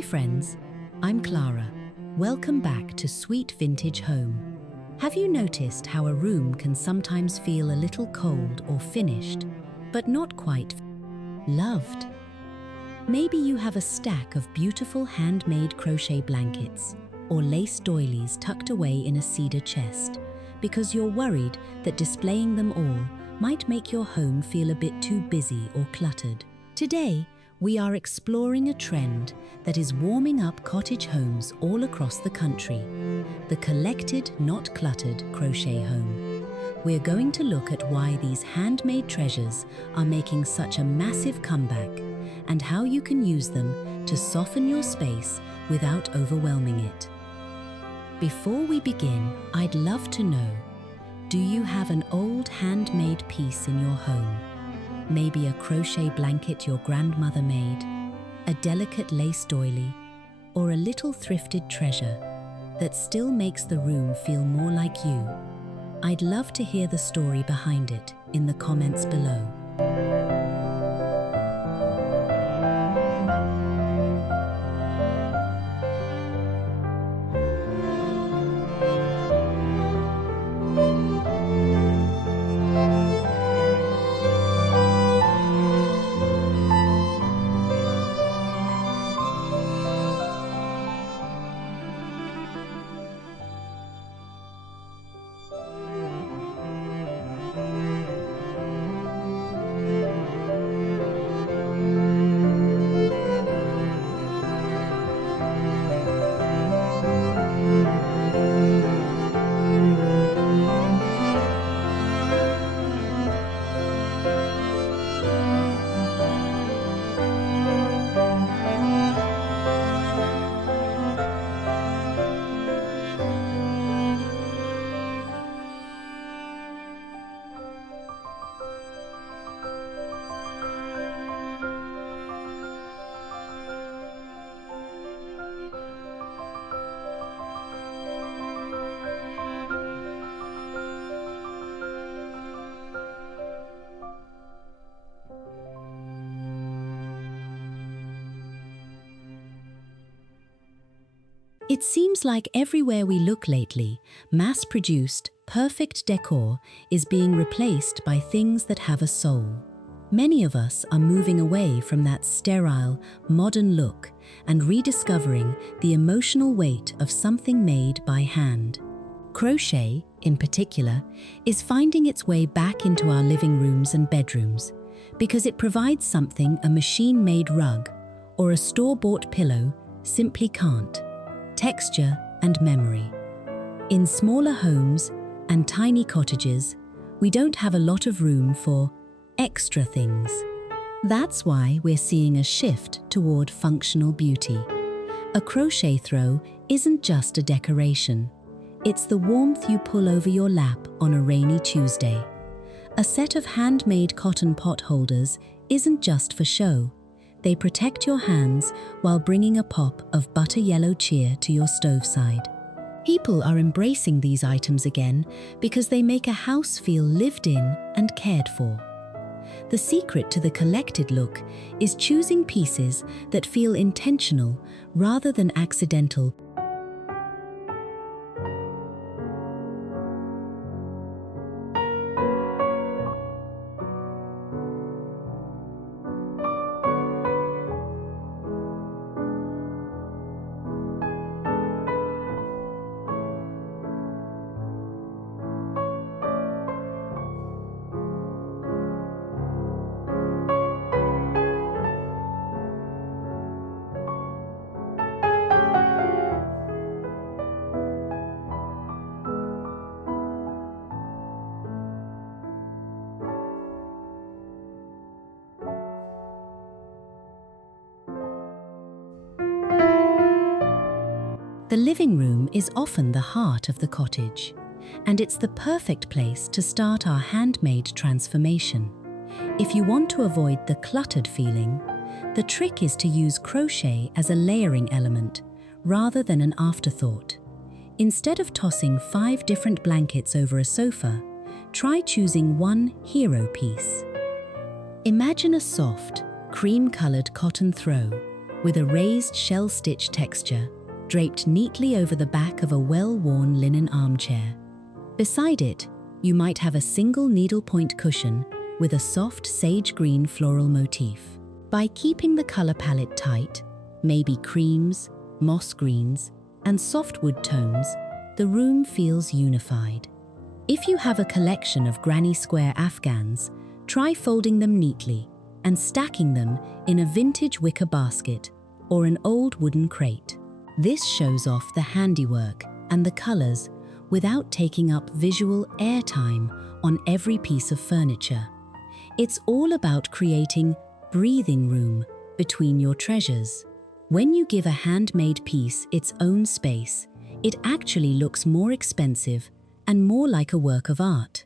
Hi friends, I'm Clara. Welcome back to Sweet Vintage Home. Have you noticed how a room can sometimes feel a little cold or finished, but not quite loved? Maybe you have a stack of beautiful handmade crochet blankets or lace doilies tucked away in a cedar chest because you're worried that displaying them all might make your home feel a bit too busy or cluttered. Today, we are exploring a trend that is warming up cottage homes all across the country, the collected, not cluttered crochet home. We're going to look at why these handmade treasures are making such a massive comeback and how you can use them to soften your space without overwhelming it. Before we begin, I'd love to know, do you have an old handmade piece in your home? Maybe a crochet blanket your grandmother made, a delicate lace doily, or a little thrifted treasure that still makes the room feel more like you. I'd love to hear the story behind it in the comments below. It seems like everywhere we look lately, mass-produced, perfect decor is being replaced by things that have a soul. Many of us are moving away from that sterile, modern look and rediscovering the emotional weight of something made by hand. Crochet, in particular, is finding its way back into our living rooms and bedrooms because it provides something a machine-made rug or a store-bought pillow simply can't: texture and memory. In smaller homes and tiny cottages, we don't have a lot of room for extra things. That's why we're seeing a shift toward functional beauty. A crochet throw isn't just a decoration. It's the warmth you pull over your lap on a rainy Tuesday. A set of handmade cotton pot holders isn't just for show. They protect your hands while bringing a pop of butter yellow cheer to your stove side. People are embracing these items again because they make a house feel lived in and cared for. The secret to the collected look is choosing pieces that feel intentional rather than accidental. The living room is often the heart of the cottage, and it's the perfect place to start our handmade transformation. If you want to avoid the cluttered feeling, the trick is to use crochet as a layering element rather than an afterthought. Instead of tossing 5 different blankets over a sofa, try choosing one hero piece. Imagine a soft, cream-colored cotton throw, with a raised shell-stitch texture, draped neatly over the back of a well-worn linen armchair. Beside it, you might have a single needlepoint cushion with a soft sage green floral motif. By keeping the color palette tight, maybe creams, moss greens, and softwood tones, the room feels unified. If you have a collection of granny square Afghans, try folding them neatly and stacking them in a vintage wicker basket or an old wooden crate. This shows off the handiwork and the colors without taking up visual airtime on every piece of furniture. It's all about creating breathing room between your treasures. When you give a handmade piece its own space, it actually looks more expensive and more like a work of art.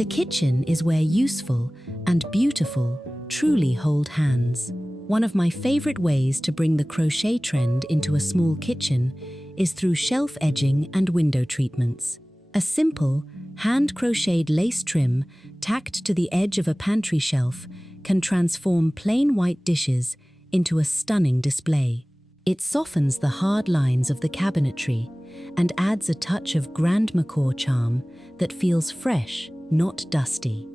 The kitchen is where useful and beautiful truly hold hands. One of my favorite ways to bring the crochet trend into a small kitchen is through shelf edging and window treatments. A simple, hand-crocheted lace trim tacked to the edge of a pantry shelf can transform plain white dishes into a stunning display. It softens the hard lines of the cabinetry and adds a touch of grandeur charm that feels fresh, not dusty.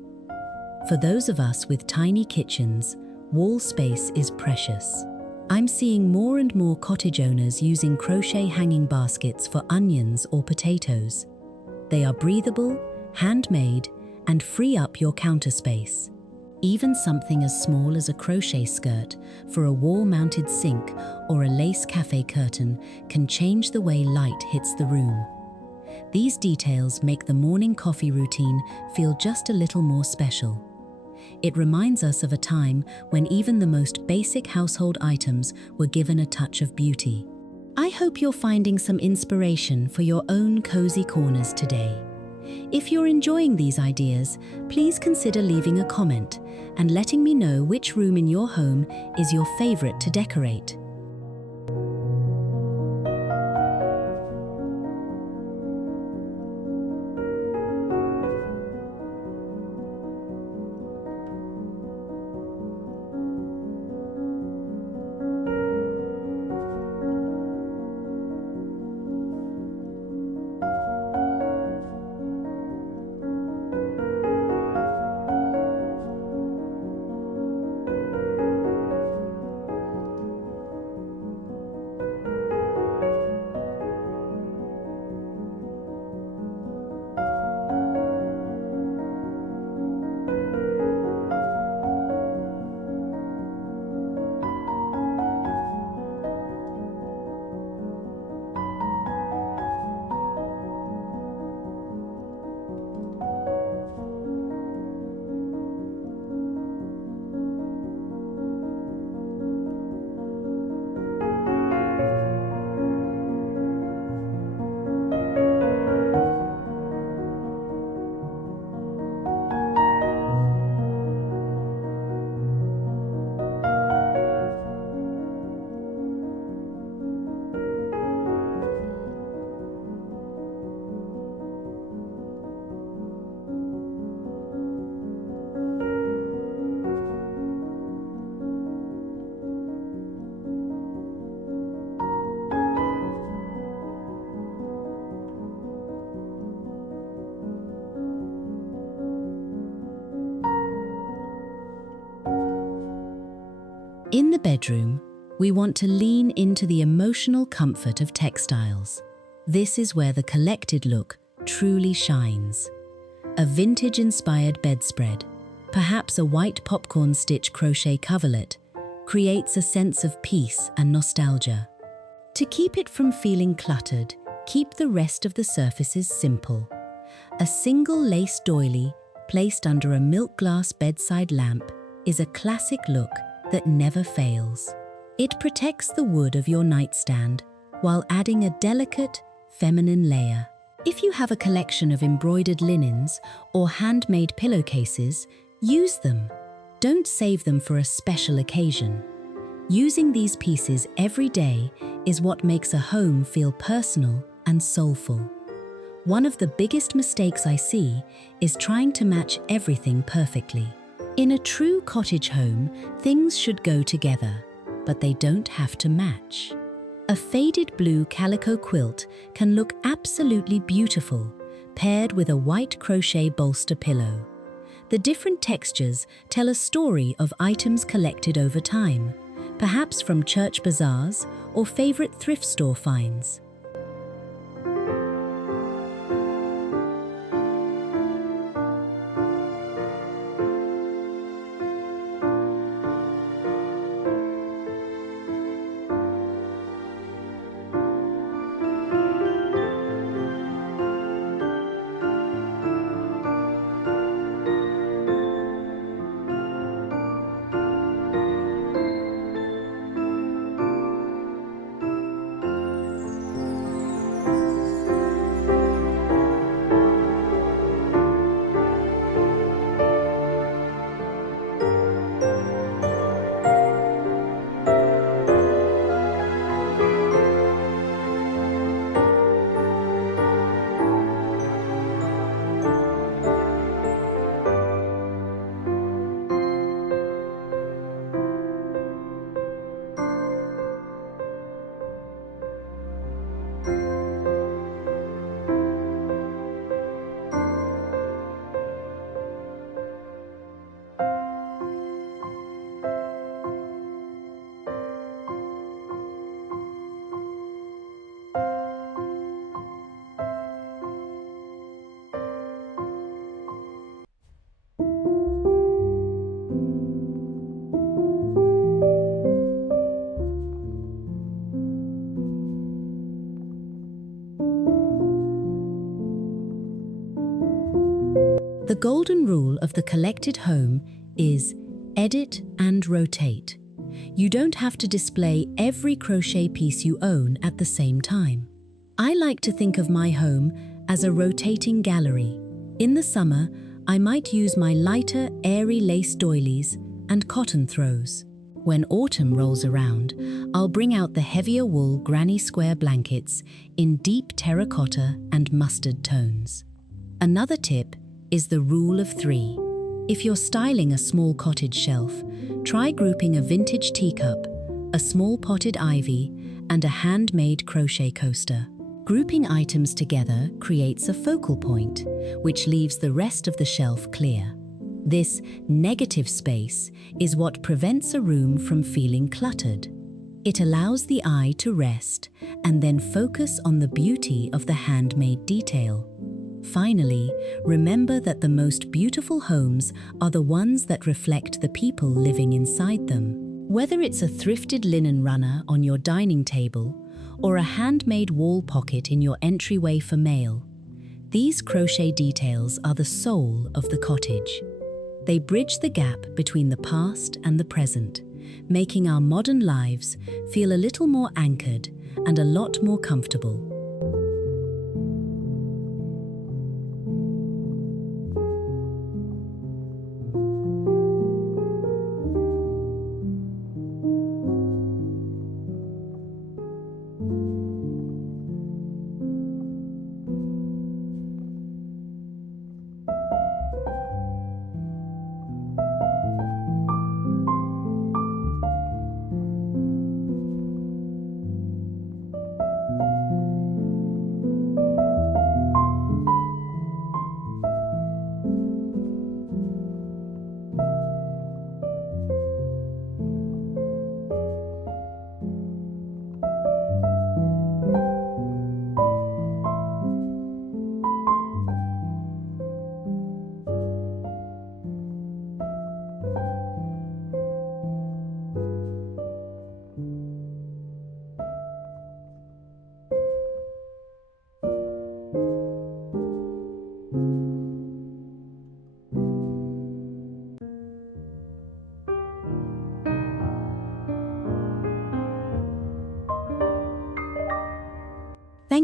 For those of us with tiny kitchens, wall space is precious. I'm seeing more and more cottage owners using crochet hanging baskets for onions or potatoes. They are breathable, handmade, and free up your counter space. Even something as small as a crochet skirt for a wall-mounted sink or a lace cafe curtain can change the way light hits the room. These details make the morning coffee routine feel just a little more special. It reminds us of a time when even the most basic household items were given a touch of beauty. I hope you're finding some inspiration for your own cozy corners today. If you're enjoying these ideas, please consider leaving a comment and letting me know which room in your home is your favorite to decorate. In the bedroom, we want to lean into the emotional comfort of textiles. This is where the collected look truly shines. A vintage-inspired bedspread, perhaps a white popcorn stitch crochet coverlet, creates a sense of peace and nostalgia. To keep it from feeling cluttered, keep the rest of the surfaces simple. A single lace doily placed under a milk glass bedside lamp is a classic look that never fails. It protects the wood of your nightstand while adding a delicate, feminine layer. If you have a collection of embroidered linens or handmade pillowcases, use them. Don't save them for a special occasion. Using these pieces every day is what makes a home feel personal and soulful. One of the biggest mistakes I see is trying to match everything perfectly. In a true cottage home, things should go together, but they don't have to match. A faded blue calico quilt can look absolutely beautiful, paired with a white crochet bolster pillow. The different textures tell a story of items collected over time, perhaps from church bazaars or favorite thrift store finds. The golden rule of the collected home is edit and rotate. You don't have to display every crochet piece you own at the same time. I like to think of my home as a rotating gallery. In the summer, I might use my lighter, airy lace doilies and cotton throws. When autumn rolls around, I'll bring out the heavier wool granny square blankets in deep terracotta and mustard tones. Another tip is the rule of 3. If you're styling a small cottage shelf, try grouping a vintage teacup, a small potted ivy, and a handmade crochet coaster. Grouping items together creates a focal point, which leaves the rest of the shelf clear. This negative space is what prevents a room from feeling cluttered. It allows the eye to rest and then focus on the beauty of the handmade detail. Finally, remember that the most beautiful homes are the ones that reflect the people living inside them. Whether it's a thrifted linen runner on your dining table or a handmade wall pocket in your entryway for mail, these crochet details are the soul of the cottage. They bridge the gap between the past and the present, making our modern lives feel a little more anchored and a lot more comfortable.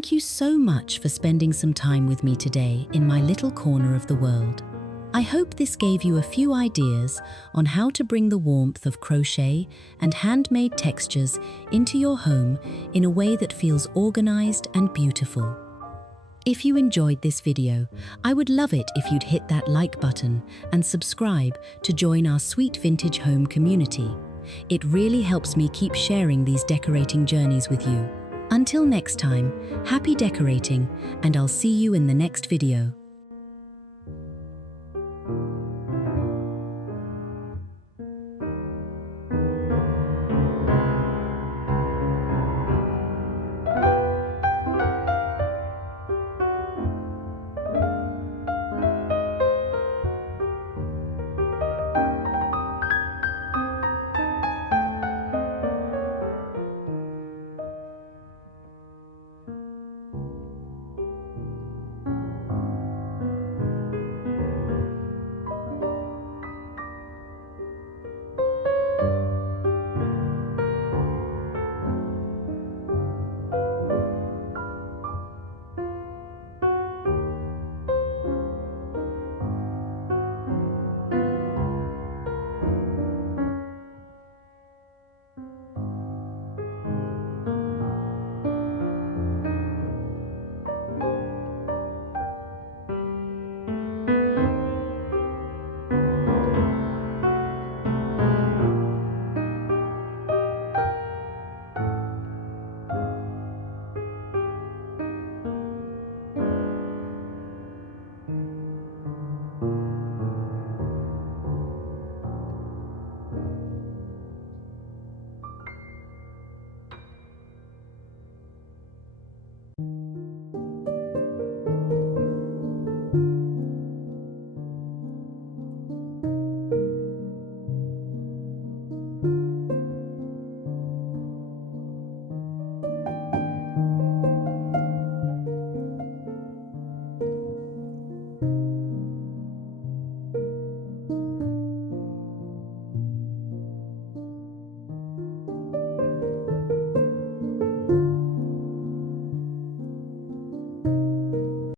Thank you so much for spending some time with me today in my little corner of the world. I hope this gave you a few ideas on how to bring the warmth of crochet and handmade textures into your home in a way that feels organized and beautiful. If you enjoyed this video, I would love it if you'd hit that like button and subscribe to join our sweet vintage home community. It really helps me keep sharing these decorating journeys with you. Until next time, happy decorating, and I'll see you in the next video.